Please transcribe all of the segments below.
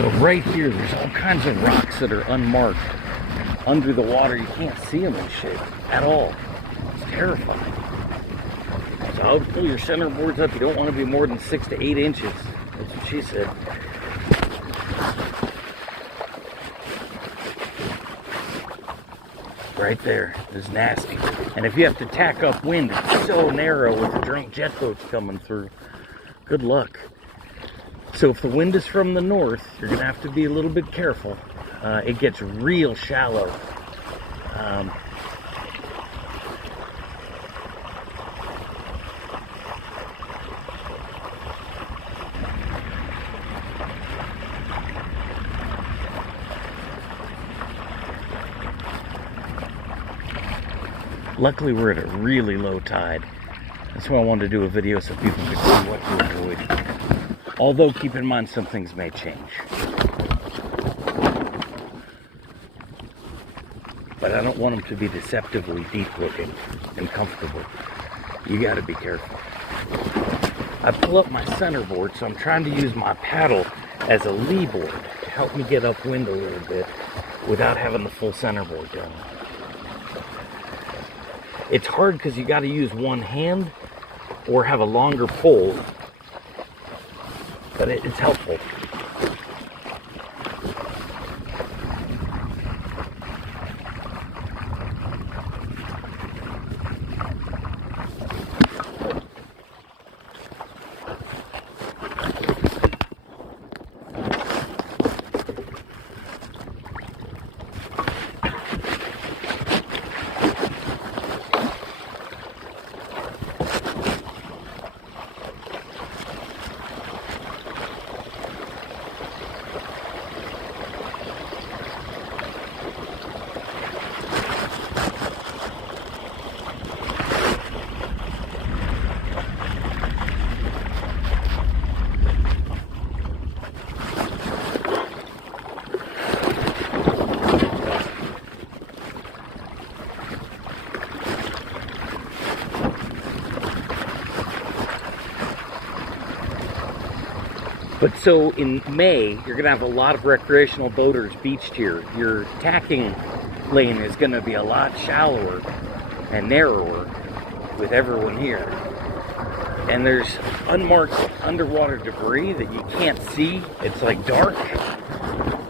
So right here, there's all kinds of rocks that are unmarked under the water. You can't see them and shit at all. It's terrifying. So I would pull your center boards up. You don't want to be more than 6 to 8 inches. That's what she said. Right there is nasty. And if you have to tack up wind, it's so narrow with the drunk jet boats coming through. Good luck. So if the wind is from the north, you're going to have to be a little bit careful. It gets real shallow. Luckily, we're at a really low tide. That's why I wanted to do a video so people could see what to avoid. Although, keep in mind, some things may change. But I don't want them to be deceptively deep looking and comfortable. You got to be careful. I pull up my centerboard, so I'm trying to use my paddle as a lee board to help me get upwind a little bit without having the full centerboard down. It's hard because you got to use one hand or have a longer pole, but it's helpful. But so in May, you're going to have a lot of recreational boaters beached here. Your tacking lane is going to be a lot shallower and narrower with everyone here. And there's unmarked underwater debris that you can't see. It's like dark.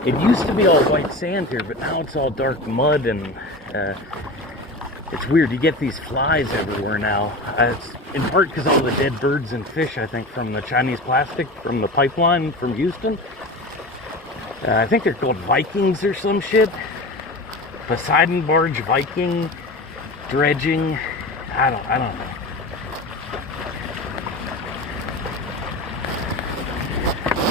It used to be all white sand here, but now it's all dark mud, and it's weird. You get these flies everywhere now. It's in part because all the dead birds and fish, I think, from the Chinese plastic from the pipeline from Houston. I think they're called Vikings or some shit. Poseidon barge, Viking, dredging. I don't know.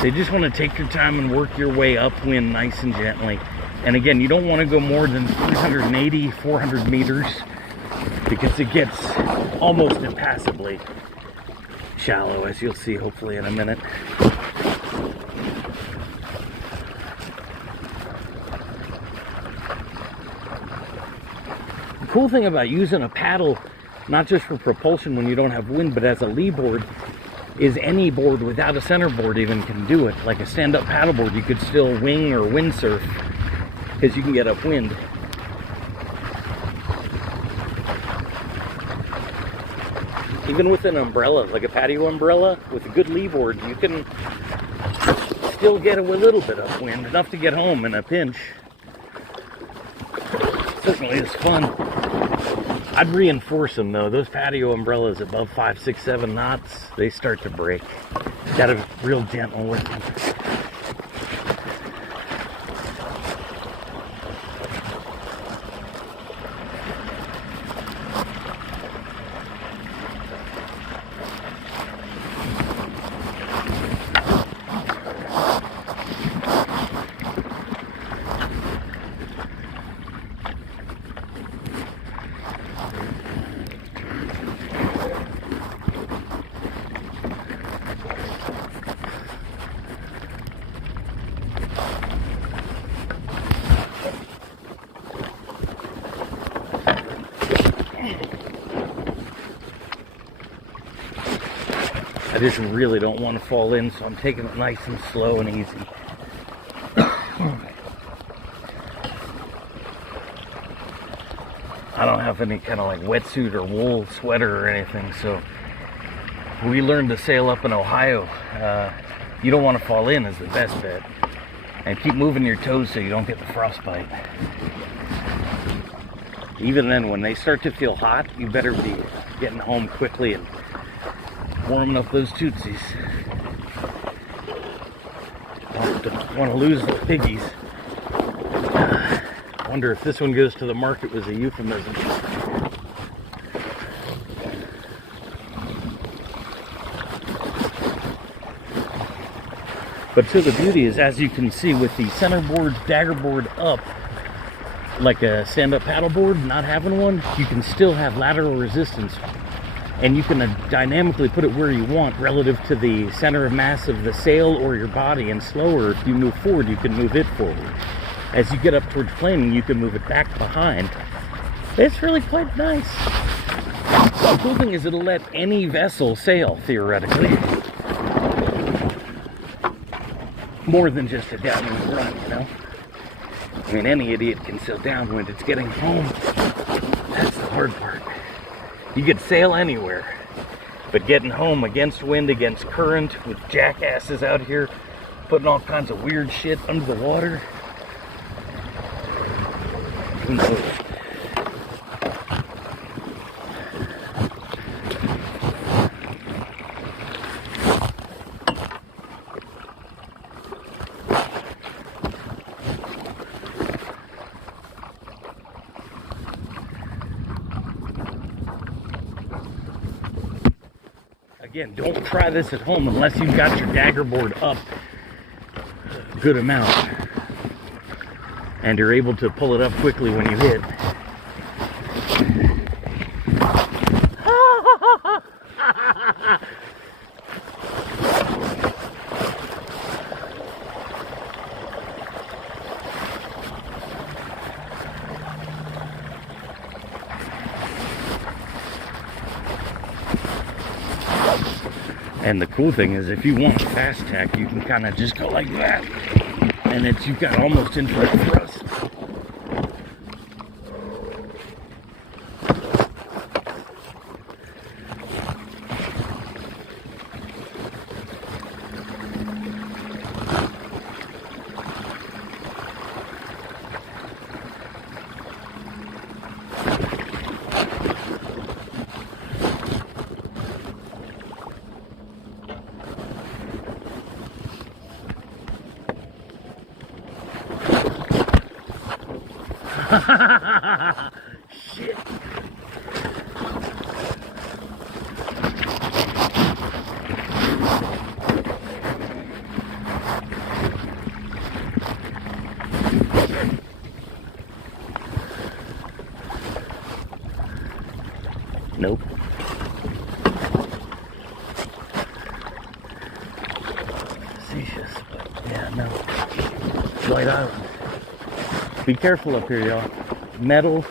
They just want to take your time and work your way upwind nice and gently. And again, you don't want to go more than 380, 400 meters because it gets almost impassably shallow, as you'll see hopefully in a minute. The cool thing about using a paddle, not just for propulsion when you don't have wind, but as a lee board, is any board without a centerboard even can do it. Like a stand-up paddleboard, you could still wing or windsurf because you can get upwind. Even with an umbrella, like a patio umbrella, with a good lee board, you can still get a little bit upwind, enough to get home in a pinch. Certainly is fun. I'd reinforce them though. Those patio umbrellas above 5, 6, 7 knots, they start to break. Gotta be real gentle with them. I just really don't want to fall in, so I'm taking it nice and slow and easy. I don't have any kind of like wetsuit or wool sweater or anything, so we learned to sail up in Ohio. You don't want to fall in is the best bet. And keep moving your toes so you don't get the frostbite. Even then, when they start to feel hot, you better be getting home quickly and warming up those tootsies. Don't want to lose the piggies. Wonder if this one goes to the market was a euphemism. But so the beauty is, as you can see, with the centerboard, daggerboard up, like a stand-up paddleboard, not having one, you can still have lateral resistance. And you can dynamically put it where you want relative to the center of mass of the sail or your body. And slower, if you move forward, you can move it forward. As you get up towards planing, you can move it back behind. It's really quite nice. The cool thing is it'll let any vessel sail, theoretically. More than just a downwind run, you know? I mean, any idiot can sail downwind. It's getting home. That's the hard part. You could sail anywhere, but getting home against wind, against current, with jackasses out here putting all kinds of weird shit under the water. Who knows? Again, don't try this at home unless you've got your daggerboard up a good amount and you're able to pull it up quickly when you hit. And the cool thing is, if you want fast tack, you can kind of just go like that, and you've got almost infinite thrust. Shit. Nope. Facetious, but yeah, no. White Island. Be careful up here, y'all. Metal,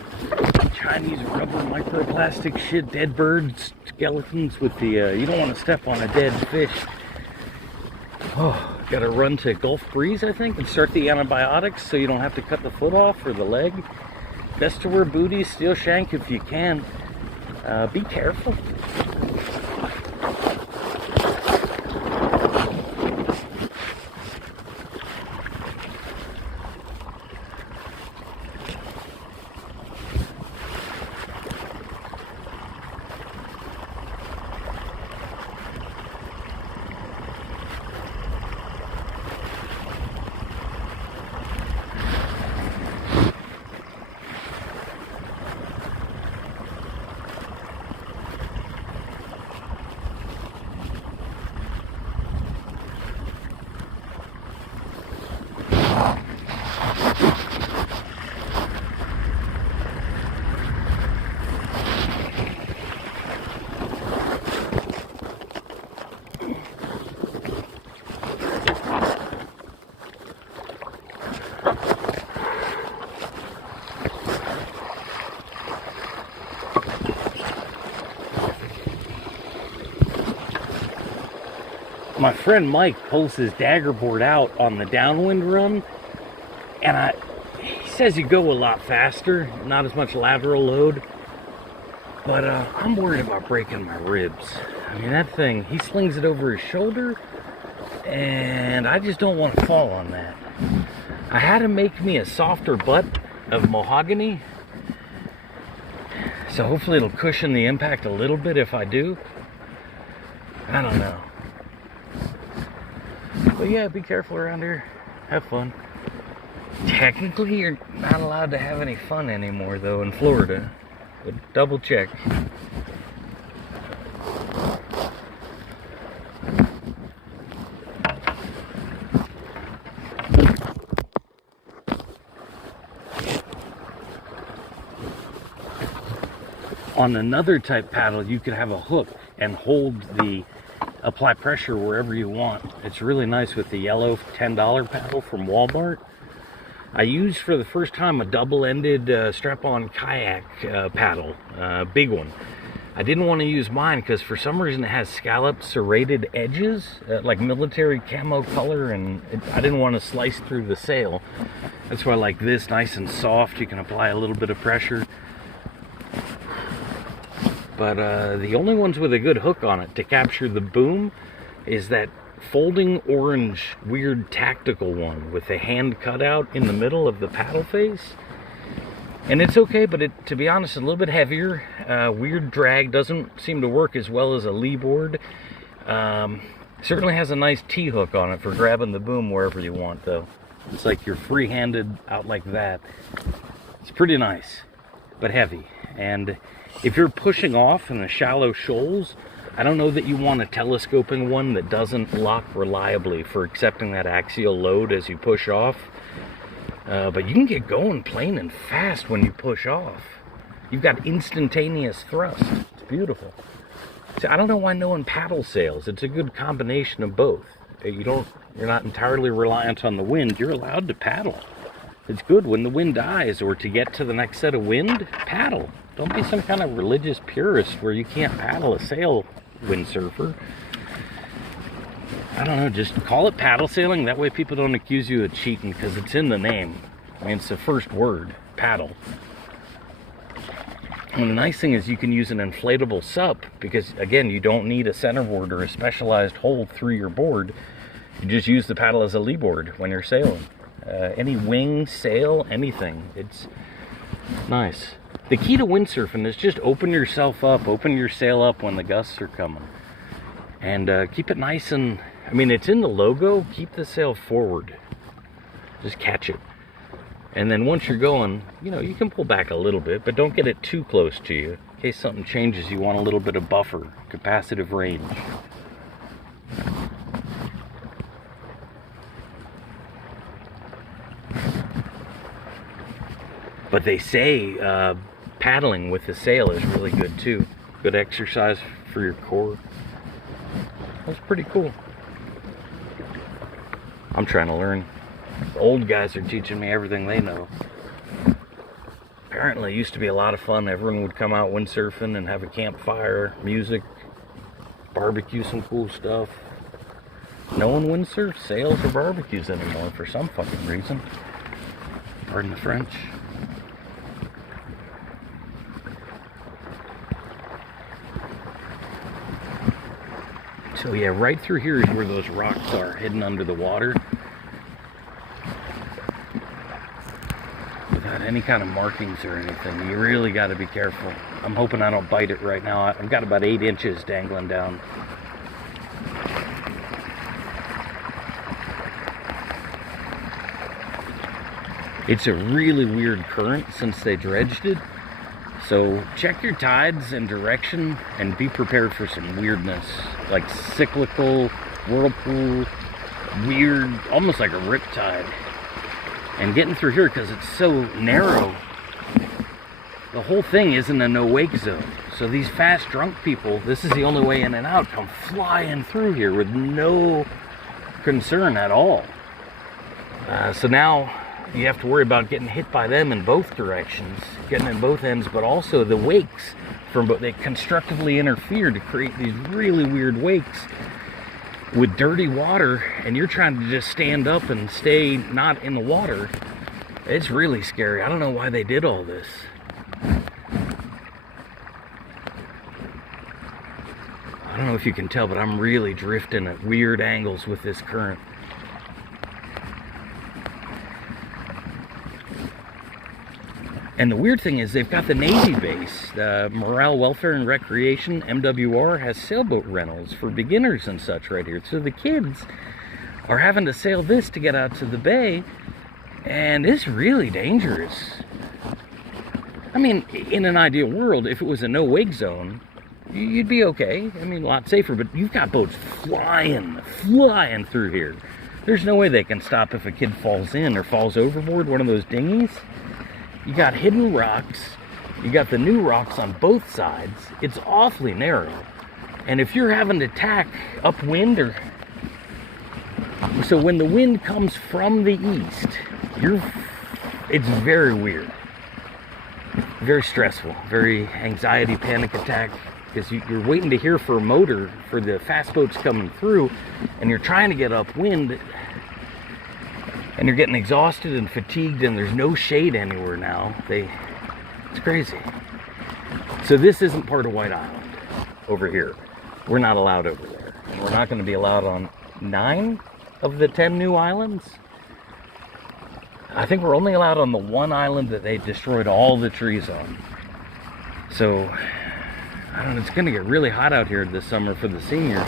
Chinese rubber, microplastic shit, dead birds, skeletons with the, you don't want to step on a dead fish. Oh, gotta run to Gulf Breeze, I think, and start the antibiotics so you don't have to cut the foot off or the leg. Best to wear booties, steel shank if you can. Be careful. My friend Mike pulls his daggerboard out on the downwind run, and says you go a lot faster, not as much lateral load. But I'm worried about breaking my ribs. I mean, that thing, he slings it over his shoulder, and I just don't want to fall on that. I had to make me a softer butt of mahogany, so hopefully it'll cushion the impact a little bit if I do. I don't know. But yeah, be careful around here. Have fun. Technically, you're not allowed to have any fun anymore, though, in Florida. But double check. On another type paddle, you could have a hook and apply pressure wherever you want. It's really nice with the yellow $10 paddle from Walmart. I used for the first time a double-ended strap-on kayak paddle, big one. I didn't want to use mine because for some reason it has scalloped serrated edges, like military camo color, and I didn't want to slice through the sail. That's why I like this, nice and soft. You can apply a little bit of pressure. But the only ones with a good hook on it to capture the boom is that folding orange weird tactical one with a hand cutout in the middle of the paddle face. And it's okay, but to be honest, a little bit heavier. Weird drag, doesn't seem to work as well as a lee board. Certainly has a nice T-hook on it for grabbing the boom wherever you want, though. It's like you're free-handed out like that. It's pretty nice, but heavy. And if you're pushing off in the shallow shoals, I don't know that you want a telescoping one that doesn't lock reliably for accepting that axial load as you push off. But you can get going plain and fast when you push off. You've got instantaneous thrust. It's beautiful. See, I don't know why no one paddle sails. It's a good combination of both. You're not entirely reliant on the wind. You're allowed to paddle. It's good when the wind dies, or to get to the next set of wind, paddle. Don't be some kind of religious purist where you can't paddle a sail, windsurfer. I don't know, just call it paddle sailing. That way people don't accuse you of cheating, because it's in the name. I mean, it's the first word, paddle. And the nice thing is you can use an inflatable sup, because again, you don't need a centerboard or a specialized hole through your board. You just use the paddle as a lee board when you're sailing. Any wing, sail, anything. It's nice. The key to windsurfing is just open yourself up, open your sail up when the gusts are coming. And keep it nice and, I mean, it's in the logo, keep the sail forward. Just catch it. And then once you're going, you know, you can pull back a little bit, but don't get it too close to you. In case something changes, you want a little bit of buffer, capacitive range. But they say paddling with the sail is really good too. Good exercise for your core. That's pretty cool. I'm trying to learn. The old guys are teaching me everything they know. Apparently it used to be a lot of fun. Everyone would come out windsurfing and have a campfire, music, barbecue some cool stuff. No one windsurfs, sails, or barbecues anymore for some fucking reason. Pardon the French. So yeah, right through here is where those rocks are, hidden under the water. Without any kind of markings or anything. You really got to be careful. I'm hoping I don't bite it right now. I've got about 8 inches dangling down. It's a really weird current since they dredged it. So check your tides and direction and be prepared for some weirdness. Like cyclical, whirlpool, weird, almost like a riptide. And getting through here, because it's so narrow, the whole thing isn't a no-wake zone. So these fast drunk people, this is the only way in and out, come flying through here with no concern at all. So now you have to worry about getting hit by them in both directions, getting in both ends, but also the wakes from both. They constructively interfere to create these really weird wakes with dirty water, and you're trying to just stand up and stay not in the water. It's really scary. I don't know why they did all this. I don't know if you can tell, but I'm really drifting at weird angles with this current. And the weird thing is they've got the Navy base. The Morale, Welfare, and Recreation, MWR, has sailboat rentals for beginners and such right here. So the kids are having to sail this to get out to the bay, and it's really dangerous. I mean, in an ideal world, if it was a no-wake zone, you'd be okay. I mean, a lot safer, but you've got boats flying through here. There's no way they can stop if a kid falls in or falls overboard one of those dinghies. You got hidden rocks. You got the new rocks on both sides. It's awfully narrow. And if you're having to tack upwind, or so when the wind comes from the east, it's very weird. Very stressful. Very anxiety, panic attack. Because you're waiting to hear for a motor for the fast boats coming through, and you're trying to get upwind, and you're getting exhausted and fatigued, and there's no shade anywhere now. It's crazy. So this isn't part of White Island over here. We're not allowed over there. And we're not going to be allowed on 9 of the 10 new islands. I think we're only allowed on the one island that they destroyed all the trees on. So, I don't know, it's going to get really hot out here this summer for the seniors.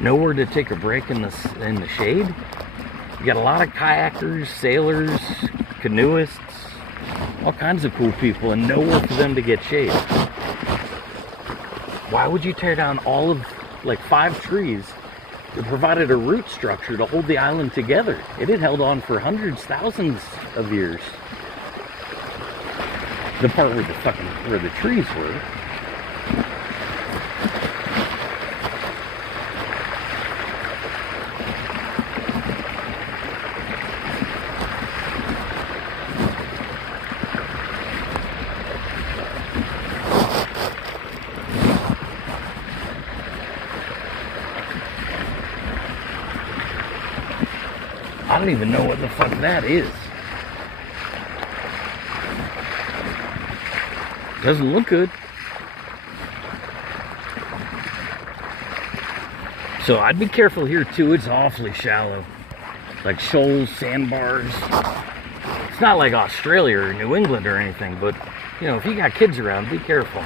Nowhere to take a break in the shade. You got a lot of kayakers, sailors, canoeists, all kinds of cool people, and nowhere for them to get shade. Why would you tear down all of, like, 5 trees that provided a root structure to hold the island together? It had held on for hundreds, thousands of years. The part where the trees were. I don't even know what the fuck that is. Doesn't look good. So I'd be careful here too. It's awfully shallow. Like shoals, sandbars. It's not like Australia or New England or anything, but you know, if you got kids around, be careful.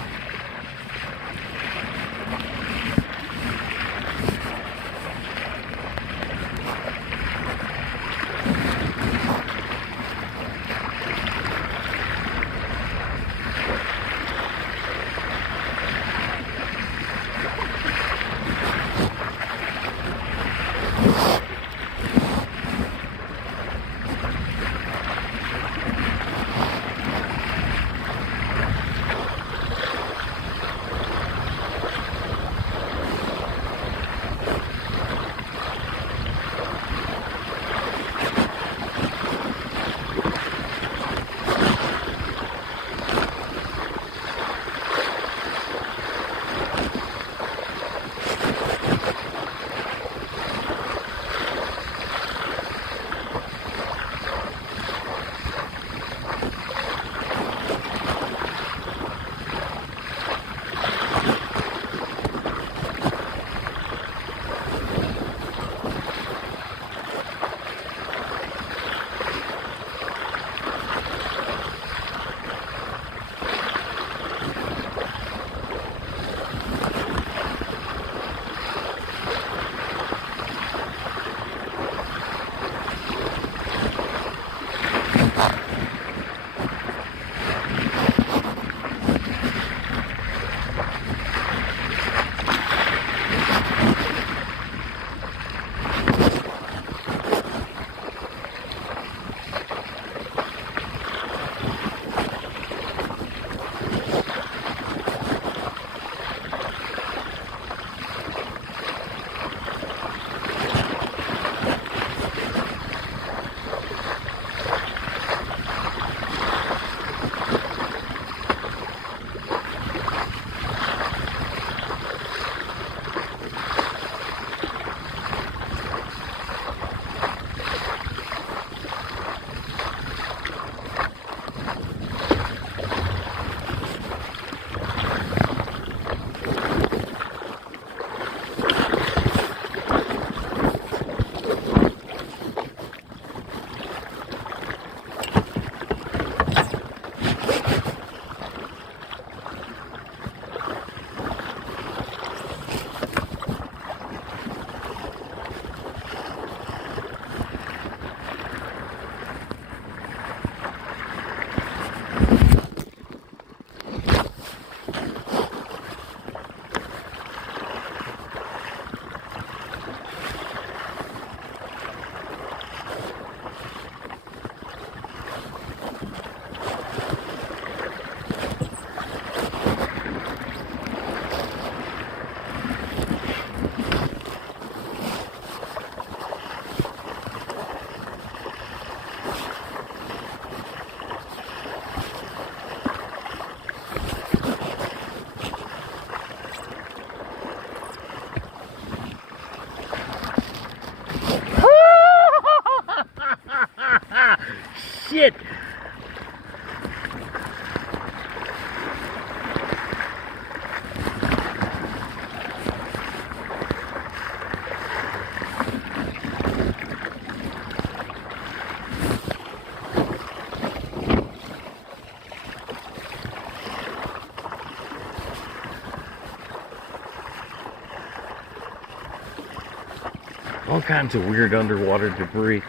all kinds of weird underwater debris.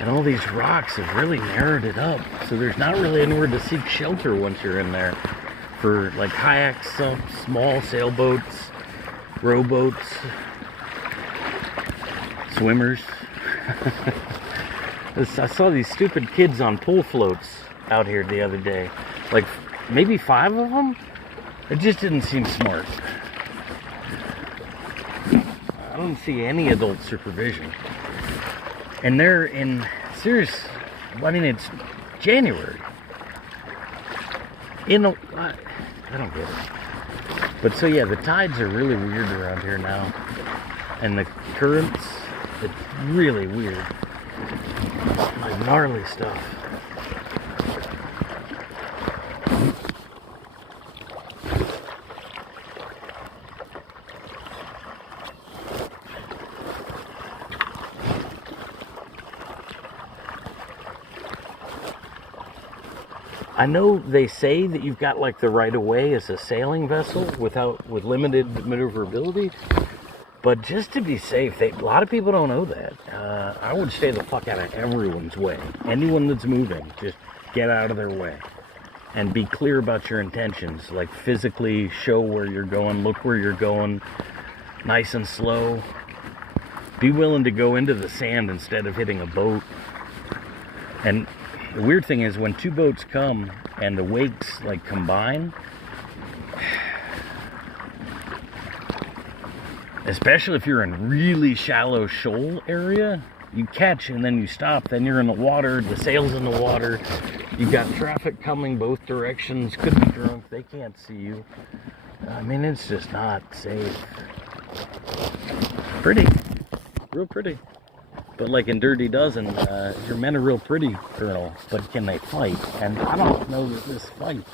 And all these rocks have really narrowed it up. So there's not really anywhere to seek shelter once you're in there. For like kayaks, small sailboats, rowboats, swimmers. I saw these stupid kids on pull floats out here the other day. Like maybe 5 of them? It just didn't seem smart. I don't see any adult supervision. And they're in serious, I mean, it's January. I don't get it. But so yeah, the tides are really weird around here now. And the currents, it's really weird. Like gnarly stuff. I know they say that you've got like the right of way as a sailing vessel with limited maneuverability, but just to be safe, a lot of people don't know that. I would stay the fuck out of everyone's way. Anyone that's moving, just get out of their way and be clear about your intentions. Like physically show where you're going, look where you're going, nice and slow. Be willing to go into the sand instead of hitting a boat. And the weird thing is when 2 boats come and the wakes like combine, especially if you're in really shallow shoal area, you catch and then you stop, then you're in the water, the sail's in the water, you got traffic coming both directions, could be drunk, they can't see you. I mean, it's just not safe. Pretty, real pretty. But like in Dirty Dozen, your men are real pretty, Colonel, but can they fight? And I don't know that this fights.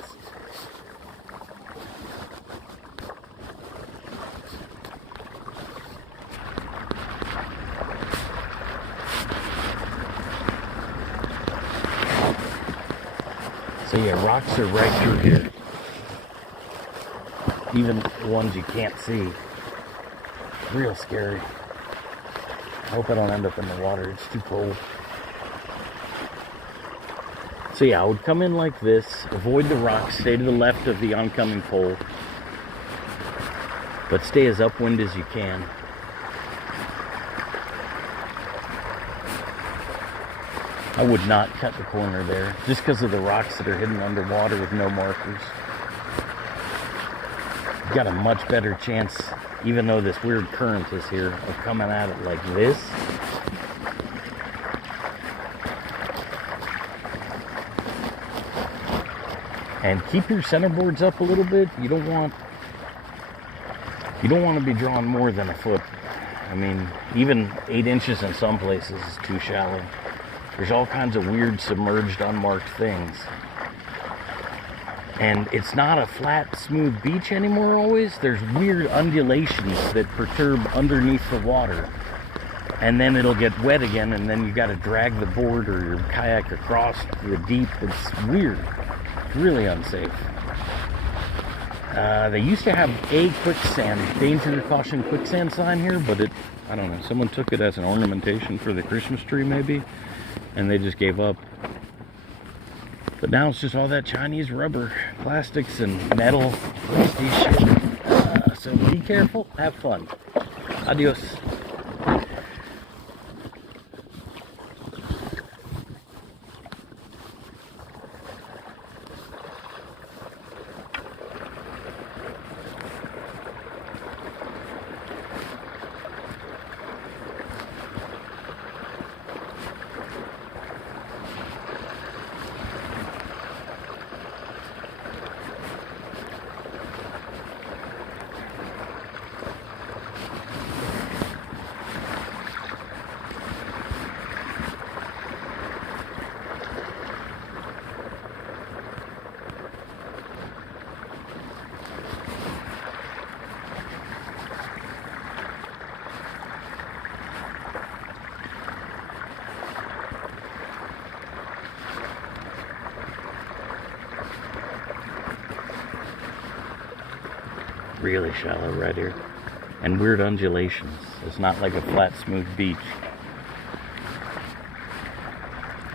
So yeah, rocks are right through here. Even the ones you can't see. Real scary. I hope I don't end up in the water, it's too cold. So yeah, I would come in like this, avoid the rocks, stay to the left of the oncoming pole, but stay as upwind as you can. I would not cut the corner there, just because of the rocks that are hidden underwater with no markers. You've got a much better chance, even though this weird current is here, of coming at it like this. And keep your centerboards up a little bit. You don't want to be drawn more than a foot. I mean, even 8 inches in some places is too shallow. There's all kinds of weird submerged, unmarked things. And it's not a flat, smooth beach anymore always. There's weird undulations that perturb underneath the water. And then it'll get wet again, and then you got to drag the board or your kayak across the deep. It's weird. It's really unsafe. They used to have a quicksand, danger caution quicksand sign here, but I don't know, someone took it as an ornamentation for the Christmas tree maybe, and they just gave up. But now it's just all that Chinese rubber, plastics and metal, rusty shit. So be careful, have fun. Adios. Really shallow right here, and weird undulations. It's not like a flat, smooth beach.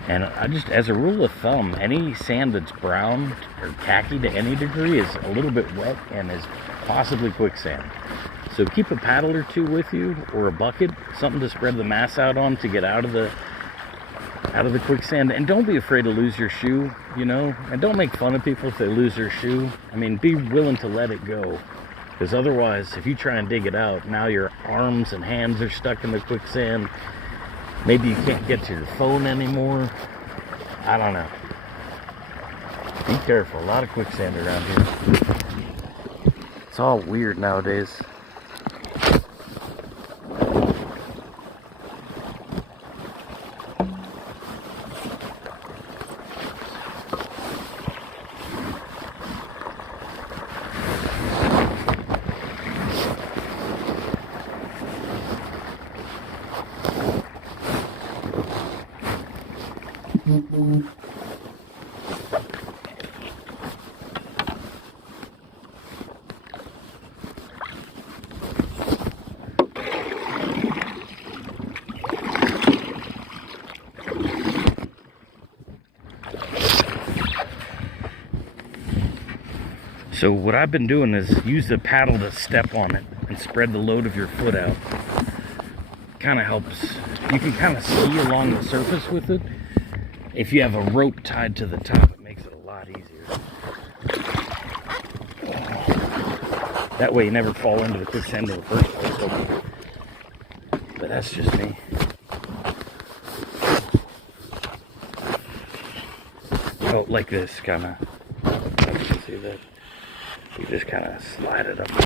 And I just, as a rule of thumb, any sand that's brown or khaki to any degree is a little bit wet and is possibly quicksand. So keep a paddle or two with you, or a bucket, something to spread the mass out on to get out of the quicksand. And don't be afraid to lose your shoe, you know, and don't make fun of people if they lose their shoe. I mean, be willing to let it go, because otherwise, if you try and dig it out, now your arms and hands are stuck in the quicksand. Maybe you can't get to your phone anymore. I don't know. Be careful. A lot of quicksand around here. It's all weird nowadays. So what I've been doing is use the paddle to step on it and spread the load of your foot out. Kind of helps. You can kind of ski along the surface with it. If you have a rope tied to the top, it makes it a lot easier. That way you never fall into the quicksand in the first place. But that's just me. Oh, like this, kind of. You can see that. You just kind of slide it up.